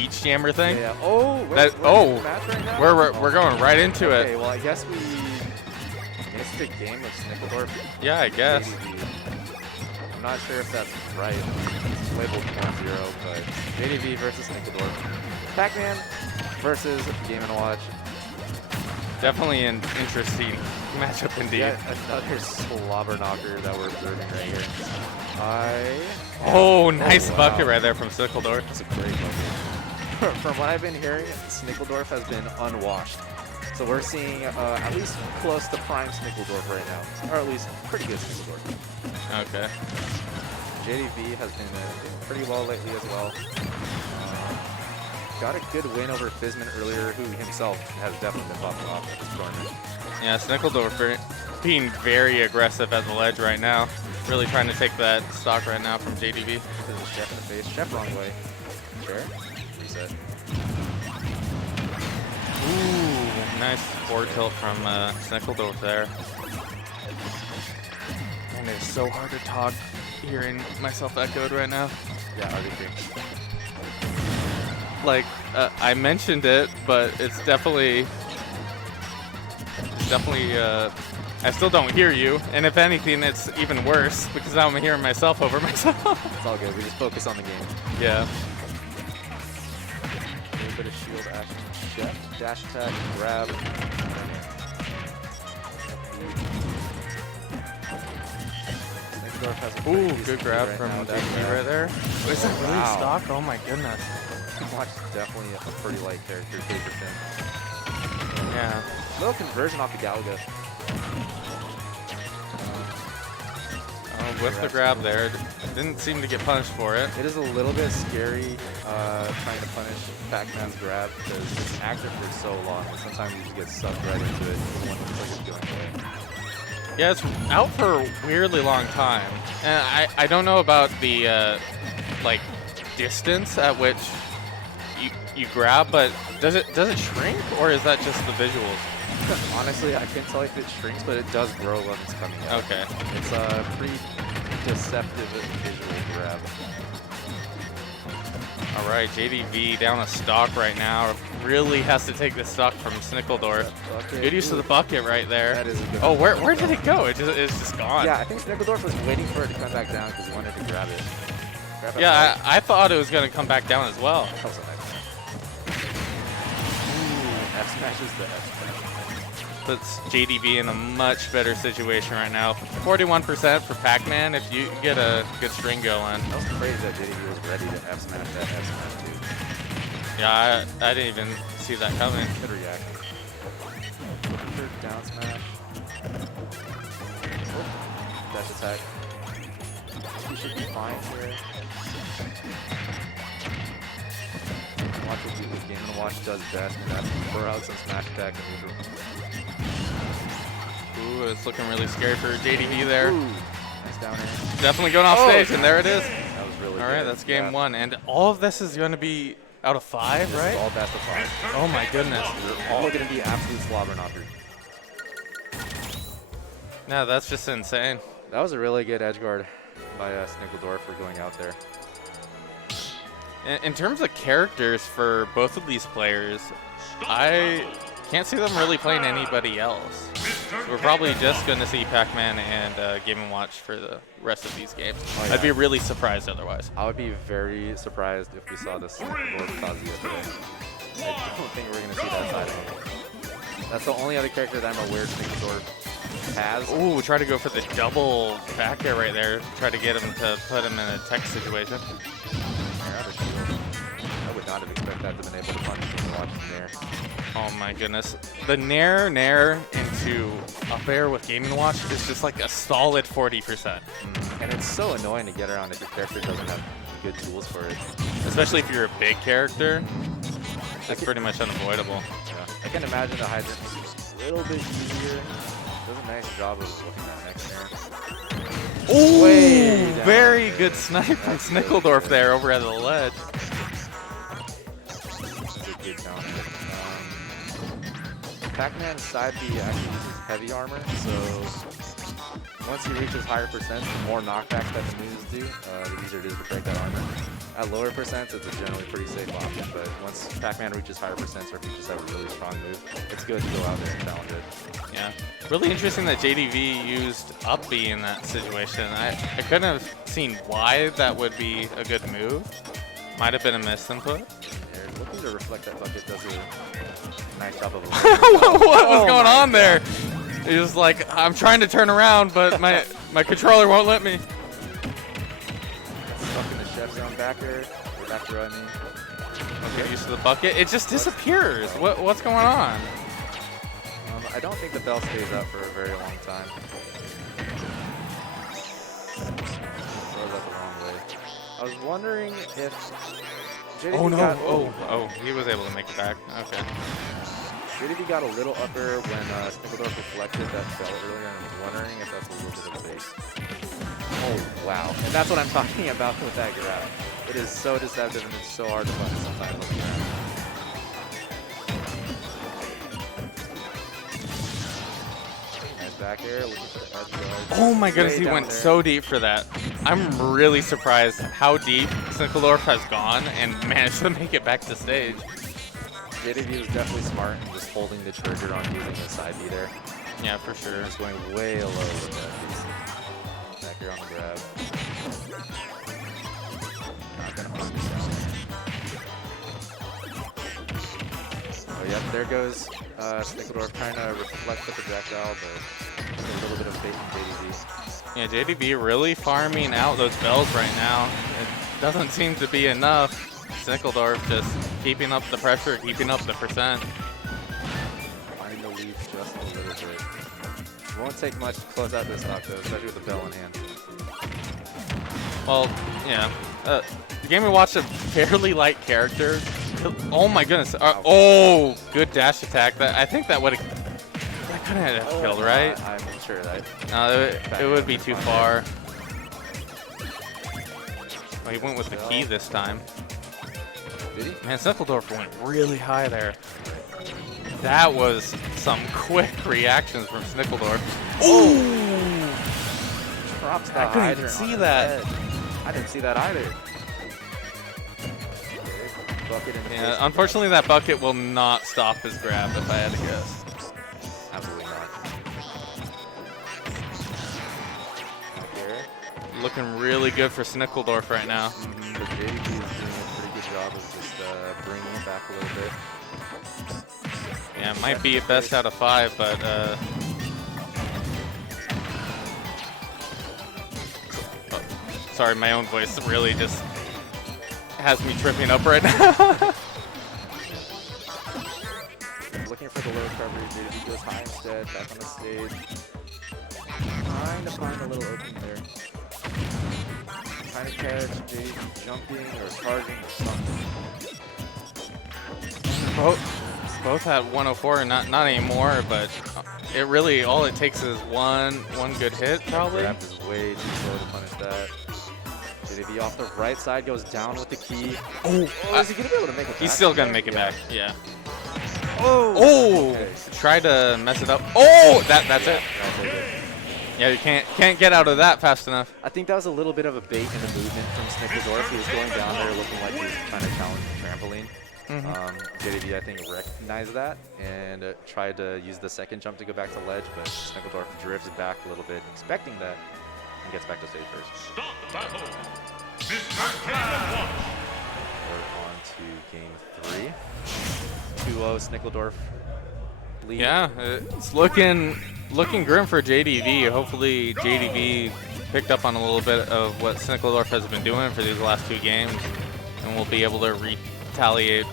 beach jammer thing. Yeah. Oh, That, we're going right into okay, it. well, I guess we missed a game of Snickeldorf. Yeah, I guess. JDV. I'm not sure if that's right. It's labeled 1-0, but JDV versus Snickeldorf. Pac-Man versus Game & Watch. Definitely an interesting matchup indeed. Yeah, another slobber knocker that we're observing right here. Oh, nice wow. bucket right there from Snickeldorf. That's a great bucket. From what I've been hearing, Snickeldorf has been unwashed. So we're seeing at least close to prime Snickeldorf right now. Or at least pretty good Snickeldorf. Okay. JDV has been doing pretty well lately as well. Got a good win over Fizman earlier, who himself has definitely been popping off at this tournament. Yeah, Snickeldorf being very aggressive at the ledge right now. Really trying to take that stock right now from JDV. This is Chef in the face. Chef wrong way. Fair. Reset. Ooh, nice forward tilt from Snickeldorf there. And it's so hard to talk hearing myself echoed right now. Yeah, RDP. Like, I mentioned it, but it's definitely, I still don't hear you. And if anything, it's even worse because now I'm hearing myself over myself. It's all good. We just focus on the game. Yeah. A little bit of shield action. Chef, dash attack, grab. Snickeldorf has a pretty Ooh, decent good grab lead from now. JDV right there. Is that really Wow. stock? Oh my goodness. Watch is definitely a pretty light character, paper thin. Yeah. Little conversion off the Galaga. With the grab there, didn't seem to get punished for it. It is a little bit scary trying to punish Pac-Man's grab because it's active for so long and sometimes you just get sucked right into it when it looks like it's going away. Yeah, it's out for a weirdly long time. And I don't know about the like distance at which you grab, but does it shrink or is that just the visuals? Honestly, I can't tell if it shrinks, but it does grow when it's coming out. Okay. It's a pretty deceptive visual grab. All right, JDV down a stock right now. Really has to take this stock from Snickeldorf. Good use of the bucket right there. That is a good where did it go? It's just gone. Yeah, I think Snickeldorf was waiting for it to come back down because he wanted to grab it. Yeah, I thought it was going to come back down as well. That was a nice F smashes the F smash. Puts JDV in a much better situation right now. 41% for Pac-Man if you get a good string going. That was crazy that JDV was ready to F smash that F smash too. Yeah, I didn't even see that coming. Good reaction. Third down smash. Oh, dash attack. He should be fine here. Watch what Game & Watch does best, and that's throw out some smash attack and neutral. Ooh, it's looking really scary for JDV there. Ooh, nice down air. Definitely going off stage, and there it is. That was really All right, good. that's game one. And all of this is going to be out of 5, This right? is all best of 5. Oh my goodness. They're all going to be absolute slobber knockers. No, that's just insane. That was a really good edge guard by Snickeldorf for going out there. In terms of characters for both of these players, I can't see them really playing anybody else. We're probably just going to see Pac-Man and Game & Watch for the rest of these games. Oh, yeah. I'd be really surprised otherwise. I would be very surprised if we saw this Snickeldorf Kazuya today. I don't think we're going to see that side anymore. That's the only other character that I'm aware Snickeldorf has. Ooh, try to go for the double back air right there. Try to get him to put him in a tech situation. I would not have expected that to have been able to punish Game & Watch in there. Oh my goodness. The nair into up air with Game & Watch is just like a solid 40%. And it's so annoying to get around if your character doesn't have good tools for it. Especially if you're a big character. It's pretty much unavoidable. Yeah. I can imagine the Hydrant is a little bit easier. Does a nice job of looking at next air. Ooh, very good snipe from Snickeldorf there over at the ledge. Good down air. Pac-Man's side B actually uses heavy armor, so Once he reaches higher percents, the more knockbacks that the moves do, the easier it is to break that armor. At lower percents, it's a generally pretty safe option, but once Pac-Man reaches higher percents, or if you just have a really strong move, it's good to go out there and challenge it. Yeah, really interesting that JDV used up B in that situation. I couldn't have seen why that would be a good move. Might have been a misinput. Yeah, looking to reflect that bucket does a nice job of what was going on there? He was like, I'm trying to turn around, but my controller won't let me. Stuck in the chef zone backer, or back row, I mean. Get used to the bucket. It just disappears. What's going on? I don't think the bell stays up for a very long time. Throws that the wrong way. I was wondering if JDV Oh no! got, Oh, he was able to make it back. Okay. JDV got a little upper when Snickeldorf deflected that bell earlier, and I was wondering if that's a little bit of a bait. Oh wow! And that's what I'm talking about with that grab. It is so deceptive and it's so hard to find sometimes on the ground. Back air, looking for the edge guard. Oh my goodness, Way he down went there. so deep for that. I'm really surprised how deep Snickeldorf has gone and managed to make it back to stage. JDV was definitely smart in just holding the trigger on using the side B there. Yeah, for sure. Just going way low with that piece. Back air on the grab. Not gonna focus. Oh yep, there goes Snickeldorf trying to reflect the projectile, but a little bit of bait from JDV. Yeah, JDV really farming out those bells right now. It doesn't seem to be enough. Snickeldorf just keeping up the pressure, keeping up the percent. Finding the lead just a little bit. Won't take much to close out this stock though, especially with the bell in hand. Well, yeah. The game we watched a fairly light character. Oh my goodness. Oh, good dash attack. I think that would have. That couldn't have killed, right? I'm sure that. No, it would be too far. Oh, he went with the key this time. Did he? Man, Snickeldorf went really high there. That was some quick reactions from Snickeldorf. Ooh! Props to I couldn't Hydra even see on that. his head. I didn't see that either. Bucket in the Yeah, face. unfortunately that bucket will not stop his grab if I had to guess. Absolutely not. Here. Looking really good for Snickeldorf right now. The JDV is doing a pretty good job of just bringing it back a little bit. Yeah, it might be a best out of 5, but sorry, my own voice really just has me tripping up right now. Looking for the low recovery. JDV goes high instead, back on the stage. Trying to find a little opening there. Trying to catch JDV jumping or charging or something. Both at 104, not anymore, but it really all it takes is one good hit probably. Grab is way too slow to punish that. JDV off the right side goes down with the key. Oh, Is he gonna be able to make it back? he's still gonna make it back. Yeah. Oh. Oh, Okay. try to mess it up. Oh, that's it. That's it. Yeah, you can't get out of that fast enough. I think that was a little bit of a bait in the movement from Snickeldorf. He was going down there looking like he was trying to challenge the trampoline. JDV, I think, recognized that and tried to use the second jump to go back to ledge, but Snickeldorf drifts back a little bit, expecting that, and gets back to stage first. Stop the battle. Mr. Game We're on to game 3. 2-0 Snickeldorf lead. Yeah, it's looking grim for JDV. Hopefully JDV picked up on a little bit of what Snickeldorf has been doing for these last 2 games, and will be able to retaliate.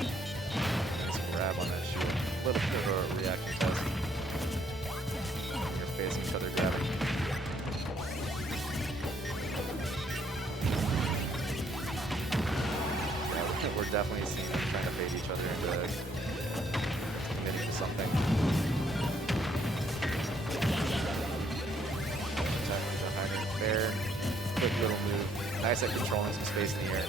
Nice grab on that shoe. A little bit of a reaction test. You're facing each other grabbing. Yeah, we're definitely seeing them trying to bait each other into committing to something. Attacking behind her fair. Quick little move. Nice at controlling some space in the air.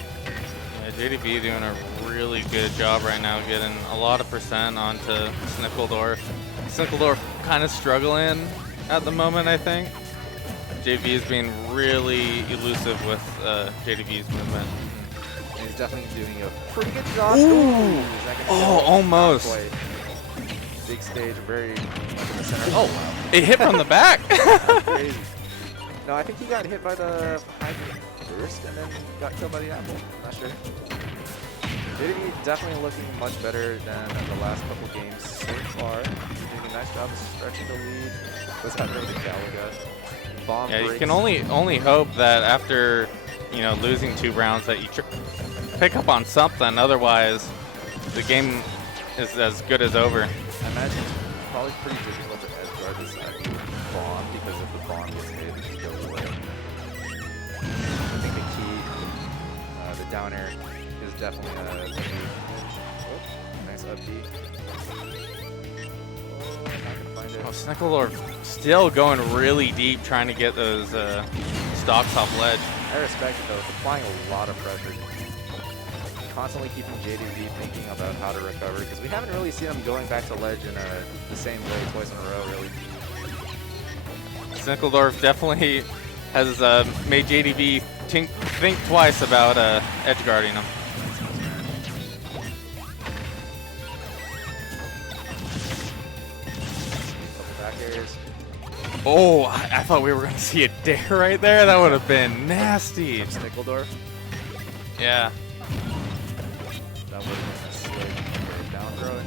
Yeah, JDV doing a really good job right now, getting a lot of percent onto Snickeldorf. Snickeldorf kind of struggling at the moment, I think. JV is being really elusive with JDV's movement. And he's definitely doing a pretty good job. Ooh. Second Oh, kill. almost. Not quite. Big stage, very much in the center. Oh, wow. It hit from the back. Crazy. No, I think he got hit by the hydrant first and then got killed by the apple. Not sure. JDV definitely looking much better than the last couple games so far. Doing a nice job of stretching the lead. Was that really the Galaga? Bomb Yeah, you breaks. can only hope that after, you know, losing 2 rounds that you pick up on something. Otherwise, the game is as good as over. I imagine it's probably pretty difficult to edge guard this bomb because if the bomb gets hit, it just goes away. I think the key, the down air, is definitely nice up B. Oh, I'm not gonna find it. Oh, Snickeldorf still going really deep, trying to get those stocks off ledge. I respect it though. It's applying a lot of pressure. Constantly keeping JDV thinking about how to recover because we haven't really seen him going back to ledge in the same way twice in a row, really. Snickeldorf definitely has made JDV think twice about edge guarding him. Couple back airs. Oh, I thought we were going to see a dare right there. That would have been nasty. From Snickeldorf. Yeah. That would have been a slick down throw in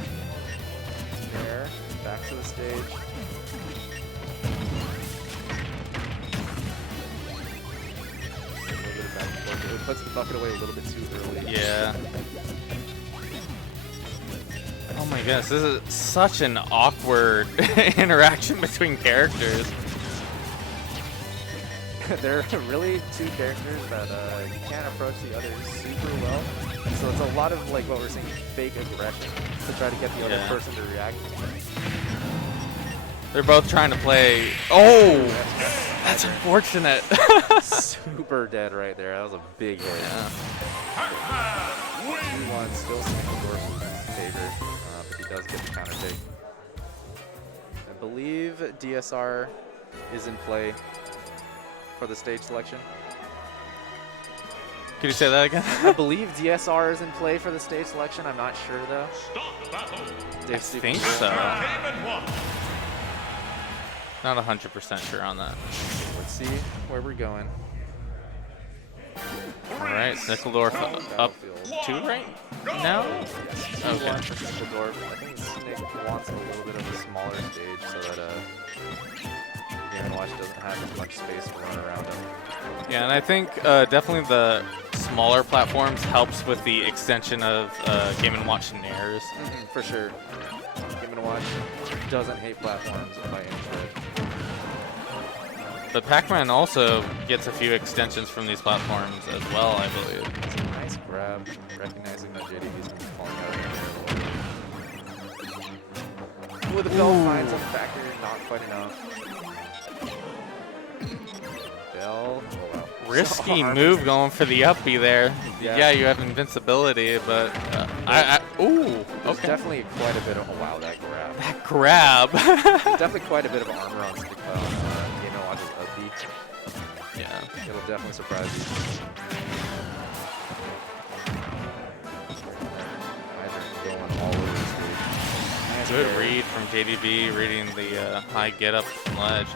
there. Back to the stage. A little bit of back and forth. It puts the bucket away a little bit too early. Yeah. Oh my goodness, this is such an awkward interaction between characters. There are really 2 characters that you can't approach the others super well. So it's a lot of like what we're seeing, fake aggression to try to get the other person to react. They're both trying to play. Oh, that's unfortunate. Super dead right there. That was a big hit. Yeah. 2-1, still Snickeldorf's favor, but he does get the counter take. I believe DSR is in play for the stage selection. Could you say that again? I believe DSR is in play for the stage selection. I'm not sure though. Stop battle. I think so. Entertainment 1. Not 100% sure on that. Let's see where we're going. All right, Snickeldorf up 2 right now? Yes, Okay. 2-1 for Snickeldorf. I think Snick wants a little bit of a smaller stage so that Game & Watch doesn't have as much space to run around him. Yeah, and I think definitely the smaller platforms helps with the extension of Game & Watch Nairs. For sure. Game & Watch doesn't hate platforms by any stretch. But Pac-Man also gets a few extensions from these platforms as well, I believe. It's a nice grab, recognizing that JDV's been falling out of the air. Ooh, the bell finds him back here, not quite enough. Bell, oh wow. Risky move going for the up B there. Yeah. Yeah, you have invincibility, but ooh, There's okay. definitely quite a bit of, oh wow, that grab. That grab. There's definitely quite a bit of armor on Game & Watch's up B. Yeah. It'll definitely surprise you. Hydrant going all over the stage. Nice Good air. read from JDV, reading the high get up ledge.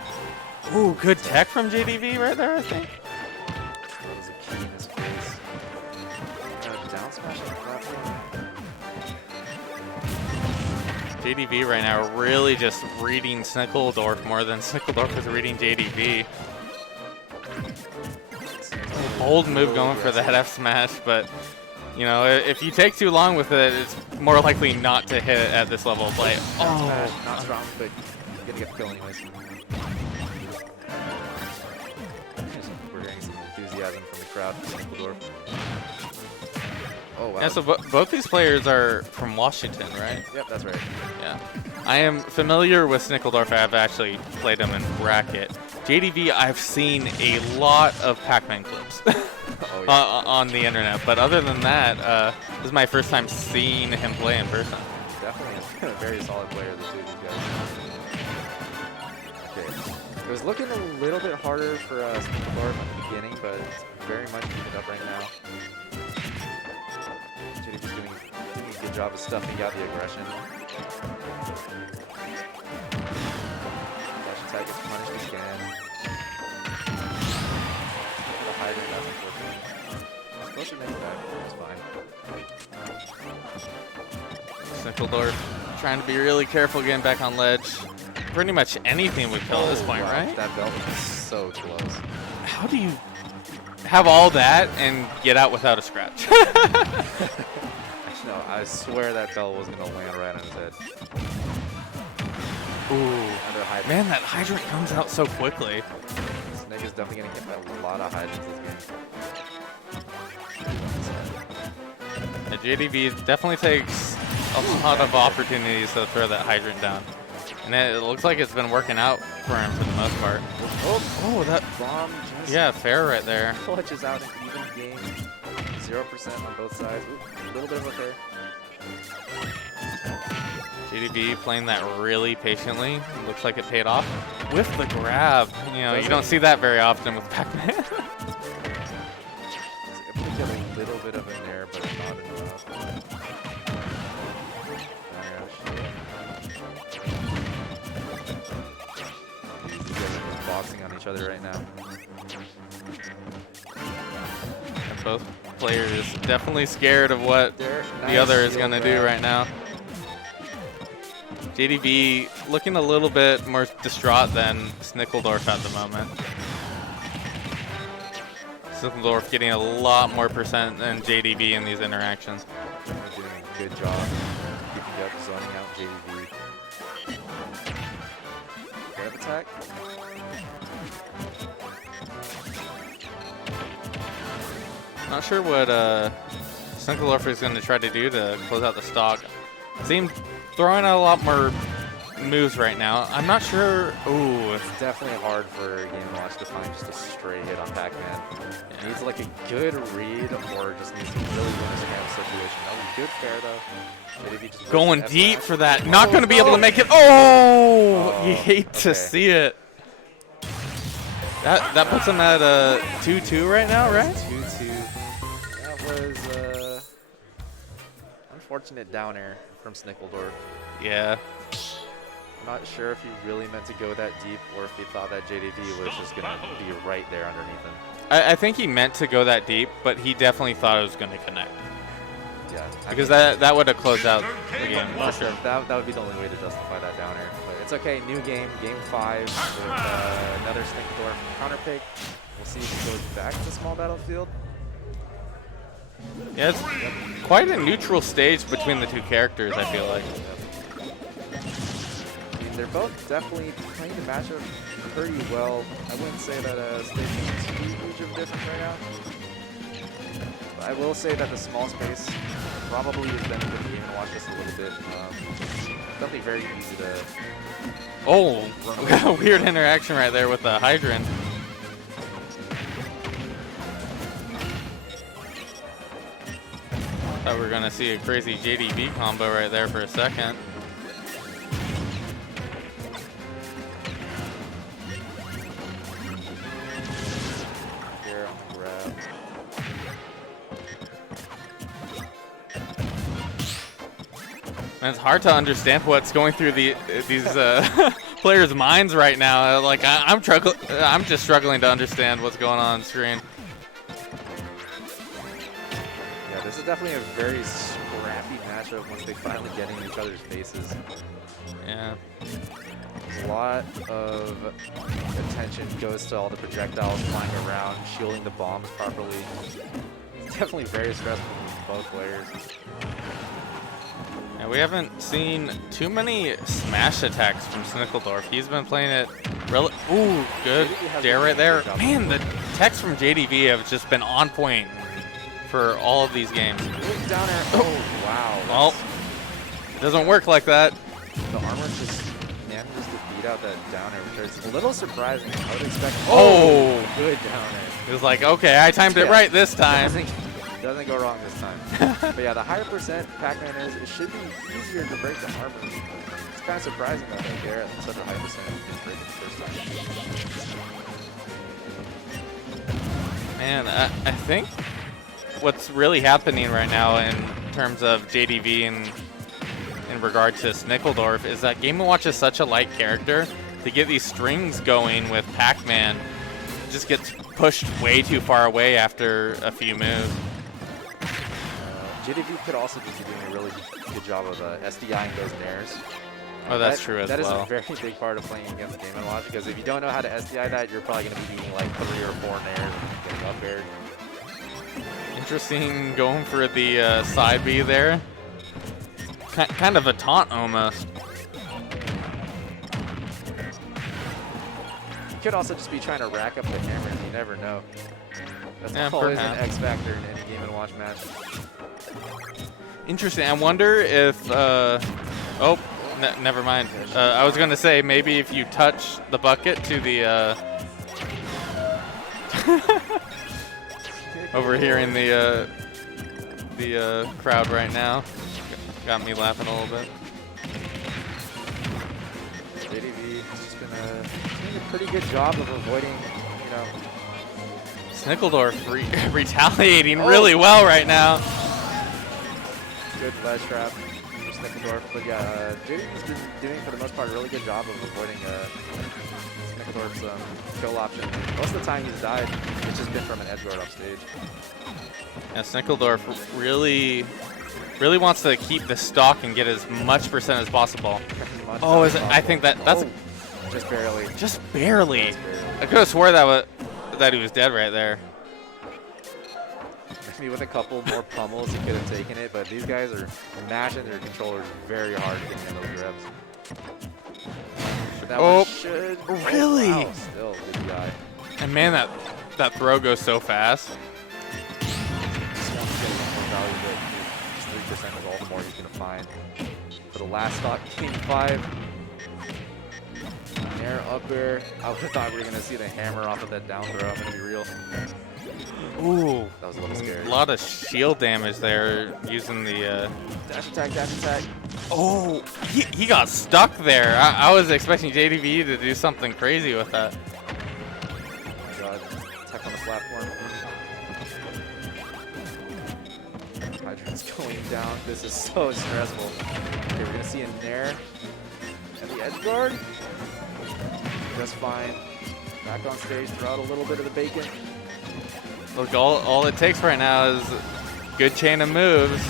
Ooh, good tech from JDV right there, I think. That was a key in his face. Down smash on the platform. JDV right now really just reading Snickeldorf more than Snickeldorf is reading JDV. Bold move going for that F smash, but you know, if you take too long with it, it's more likely not to hit it at this level of play. Oh, Not strong, but gonna get the kill anyways. We're hearing some enthusiasm from the crowd for Snickeldorf. Oh wow. yeah. So both these players are from Washington, right? Yep, that's right. Yeah. I am familiar with Snickeldorf. I've actually played him in bracket. JDV, I've seen a lot of Pac-Man clips Oh, yeah. on the internet, but other than that, this is my first time seeing him play in person. Definitely a very solid player, the two of these guys. It was looking a little bit harder for Snickeldorf at the beginning, but it's very much evened up right now. JDV's doing a good job of stuffing out the aggression. Flash attack gets punished again. The hydrant, that's unfortunate. Supposed to make it back, it's fine. Snickeldorf trying to be really careful getting back on ledge. Pretty much anything would kill at this point, wow. right? That belt was so close. How do you have all that and get out without a scratch? No, I swear that bell was going to land right on his head. Ooh. Another hydrant. Man, that hydrant comes out so quickly. Snake is definitely going to get a lot of hydrants this game. The JDV definitely takes a lot of opportunities to throw that hydrant down. And it looks like it's been working out for him for the most part. Oh, that bomb. Yeah, fair right there. Clutches out an even game. 0% on both sides. Ooh, a little bit of a fair. JDV playing that really patiently. Looks like it paid off with the grab. You know, you don't see that very often with Pac-Man. I think get a little bit of in there, but not enough. These guys are just boxing on each other right now. And both players definitely scared of what the other is going to do right now. JDV looking a little bit more distraught than Snickeldorf at the moment. Snickeldorf getting a lot more percent than JDV in these interactions. Doing a good job keeping up, zoning out JDV. Grab attack. Not sure what Snickeldorf is going to try to do to close out the stock. Seems throwing out a lot more moves right now. I'm not sure. Ooh. It's definitely hard for Game & Watch to find just a straight hit on Pac-Man. It needs like a good read or just needs to really win a scramble situation. That was good fair though. But if you just going deep for that. Not going to be able to make it. Oh! You hate to see it. That puts him at 2-2 right now, right? 2-2. That was unfortunate down air from Snickeldorf. Yeah. I'm not sure if he really meant to go that deep or if he thought that JDV was just going to be right there underneath him. I think he meant to go that deep, but he definitely thought it was going to connect. Yeah. Because that would have closed out the game for sure. That would be the only way to justify that down air. But it's okay. New game, game 5 with another Snickeldorf counter pick. We'll see if he goes back to small battlefield. Yeah, it's quite a neutral stage between the two characters, I feel like. I mean, they're both definitely playing the matchup pretty well. I wouldn't say that stage is too huge of a difference right now. But I will say that the small space probably is benefiting the game and watch this a little bit. Definitely very easy to... Oh, we got a weird interaction right there with the hydrant. Thought we were going to see a crazy JDV combo right there for a second. Here on the grab. Man, it's hard to understand what's going through these players' minds right now. Like I'm just struggling to understand what's going on screen. Yeah, this is definitely a very scrappy matchup once they finally get in each other's faces. Yeah. A lot of attention goes to all the projectiles flying around, shielding the bombs properly. It's definitely very stressful for both players. And we haven't seen too many smash attacks from Snickeldorf. He's been playing it ooh, good dare right there. Man, the attacks from JDV have just been on point for all of these games. Down air. Oh, wow. Well, it doesn't work like that. The armor just manages to beat out that down air, which is a little surprising. I would expect good down air. It was like, okay, I timed it right this time. Doesn't go wrong this time. But yeah, the higher percent Pac-Man is, it should be easier to break the armor. kind of surprising that they're at such a high percentage for the first time. Man, I think what's really happening right now in terms of JDV and in regard to Snickeldorf is that Game & Watch is such a light character. To get these strings going with Pac-Man, it just gets pushed way too far away after a few moves. JDV could also just be doing a really good job of SDIing those nairs. Oh, that's true as well. That is a very big part of playing against Game & Watch, because if you don't know how to SDI that, you're probably going to be eating like 3 or 4 nairs and getting up aired. Interesting going for the side B there. Kind of a taunt almost. You could also just be trying to rack up the hammer, you never know. That's always perhaps an X factor in any Game & Watch match. Interesting. I wonder if. Oh, never mind. I was going to say maybe if you touch the bucket to the. Overhearing the crowd right now. Got me laughing a little bit. JDV has just been doing a pretty good job of avoiding, you know. Snickeldorf retaliating really well right now. Good ledge trap for Snickeldorf. But yeah, JDV has been doing, for the most part, a really good job of avoiding Snickeldorf's kill option. Most of the time he's died, it's just been from an edge guard off stage. Yeah, Snickeldorf really wants to keep the stock and get as much percent as possible. Oh, is it? I think that's just barely. Just barely. I could have swore that he was dead right there. Maybe with a couple more pummels he could have taken it, but these guys are mashing their controllers very hard getting in those reps. But that one should. Really? Oh, wow, still good guy. And man, that throw goes so fast. Just wants to get more value, but just 3% is all the more he's going to find. For the last stock, King 5. Air up air. I would have thought we were going to see the hammer off of that down throw. I'm going to be real. Ooh. That was a little scary. A lot of shield damage there using the. Dash attack, dash attack. Oh, he got stuck there. I was expecting JDV to do something crazy with that. Oh my god. Attack on the platform. Hydrant's going down. This is so stressful. Okay, we're going to see a nair at the edge guard. Just fine. Back on stage, throw out a little bit of the bacon. Look, all it takes right now is a good chain of moves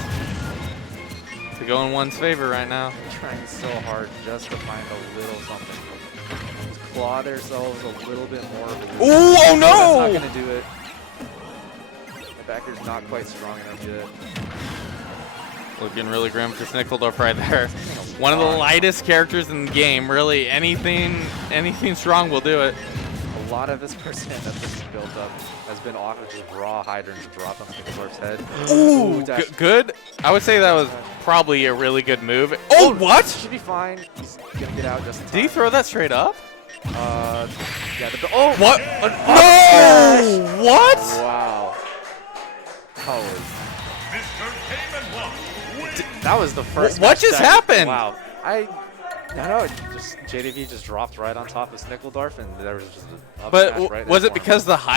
to go in one's favor right now. They're trying so hard just to find a little something. Just claw themselves a little bit more. Ooh, oh no! That's not going to do it. The backer's not quite strong enough yet. Looking really grim for Snickeldorf right there. One of the lightest characters in the game. Really, anything strong will do it. A lot of this percent that's been built up has been off of just raw hydrants dropped on Snickeldorf's head. Ooh, good. I would say that was probably a really good move. Oh, what? Should be fine. He's gonna get out just in time. Did he throw that straight up? Yeah. Oh, what? No! What? Wow. Holy. Mr. Game & Watch. That was the first. What just happened? Wow. I don't know. JDV just dropped right on top of Snickeldorf, and there was just a up smash But right was there it for him. because the